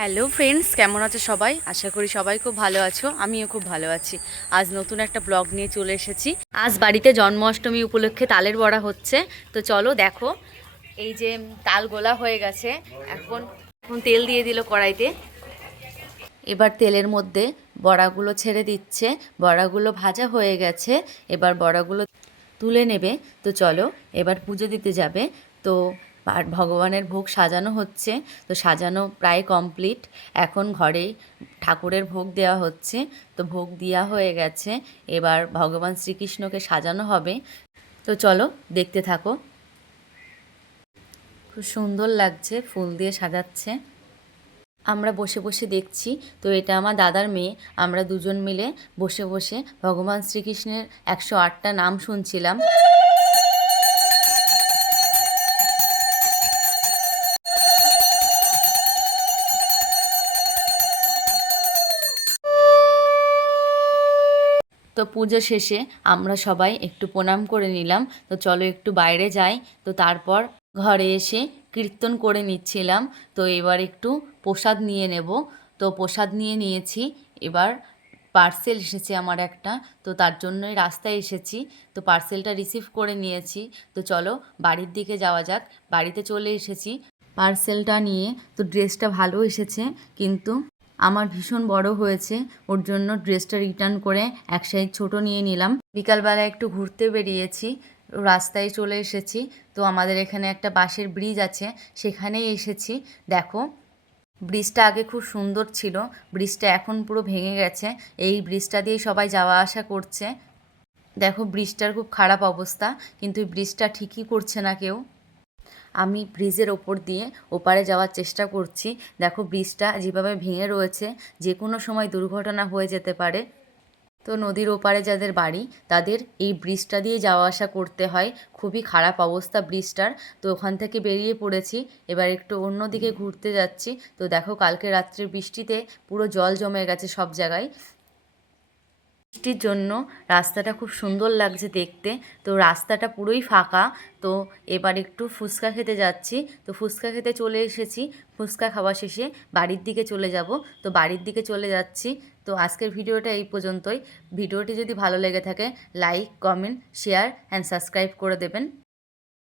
Hello friends, কেমন আছো সবাই? আশা করি সবাই খুব ভালো আছো। আমিও খুব ভালো আছি। আজ নতুন একটা ব্লগ নিয়ে চলে এসেছি। আজ বাড়িতে জন্মাষ্টমী উপলক্ষে তালের বড়া হচ্ছে। তো চলো দেখো, এই যে তাল গোলা হয়ে গেছে। এখন এখন তেল দিয়ে দিল কড়াইতে। এবার তেলের মধ্যে বড়াগুলো ছেড়ে দিচ্ছে। বড়াগুলো ভাজা হয়ে গেছে। এবার বড়াগুলো তুলে নেবে। তো চলো এবার পুজো দিতে যাবে। তো আর ভগবানের ভোগ সাজানো হচ্ছে। তো সাজানো প্রায় কমপ্লিট। এখন ঘরেই ঠাকুরের ভোগ দেওয়া হচ্ছে। তো ভোগ দেওয়া হয়ে গেছে। এবার ভগবান শ্রীকৃষ্ণকে সাজানো হবে। তো চলো দেখতে থাকো। খুব সুন্দর লাগছে, ফুল দিয়ে সাজাচ্ছে। আমরা বসে বসে দেখছি। তো এটা আমার দাদার মেয়ে। আমরা দুজন মিলে বসে বসে ভগবান শ্রীকৃষ্ণের 108টা নাম শুনছিলাম। তো পুজো শেষে আমরা সবাই একটু প্রণাম করে নিলাম। তো চলো একটু বাইরে যাই। তো তারপর ঘরে এসে কীর্তন করে নিচ্ছিলাম। তো এবার একটু প্রসাদ নিয়ে নেব। তো প্রসাদ নিয়ে নিয়েছি। এবার পার্সেল এসেছে আমার একটা। তো তার জন্যই রাস্তায় এসেছি। তো পার্সেলটা রিসিভ করে নিয়েছি। তো চলো বাড়ির দিকে যাওয়া যাক। বাড়িতে চলে এসেছি পার্সেলটা নিয়ে। তো ড্রেসটা ভালো এসেছে, কিন্তু আমার ভীষণ বড় হয়েছে। ওর জন্য ড্রেসটা রিটার্ন করে এক সাইজ ছোট নিয়ে নিলাম। বিকালবেলা একটু ঘুরতে বেরিয়েছি, রাস্তায় চলে এসেছি। তো আমাদের এখানে একটা বাঁশের ব্রিজ আছে, সেখানেই এসেছি। দেখো, ব্রিজটা আগে খুব সুন্দর ছিল, ব্রিজটা এখন পুরো ভেঙে গেছে। এই ব্রিজটা দিয়ে সবাই যাওয়া আসা করছে। দেখো ব্রিজটার খুব খারাপ অবস্থা, কিন্তু এই ব্রিজটা ঠিকই করছে না কেউ। আমি ব্রিজের ওপর দিয়ে ওপারে যাওয়ার চেষ্টা করছি। দেখো ব্রিজটা যেভাবে ভেঙে রয়েছে, যে কোনো সময় দুর্ঘটনা হয়ে যেতে পারে। তো নদীর ওপারে যাদের বাড়ি, তাদের এই ব্রিজটা দিয়ে যাওয়া আসা করতে হয়। খুবই খারাপ অবস্থা ব্রিজটার। তো ওখান থেকে বেরিয়ে পড়েছি, এবার একটু অন্যদিকে ঘুরতে যাচ্ছি। তো দেখো কালকে রাত্রে বৃষ্টিতে পুরো জল জমে গেছে সব জায়গায়। বৃষ্টির জন্য রাস্তাটা খুব সুন্দর লাগছে দেখতে। তো রাস্তাটা পুরোই ফাঁকা। তো এবার একটু ফুচকা খেতে যাচ্ছি। তো ফুচকা খেতে চলে এসেছি। ফুচকা খাওয়া শেষে বাড়ির দিকে চলে যাব। তো বাড়ির দিকে চলে যাচ্ছি। তো আজকের ভিডিওটা এই পর্যন্তই। ভিডিওটি যদি ভালো লেগে থাকে, like, comment, share and subscribe করে দেবেন।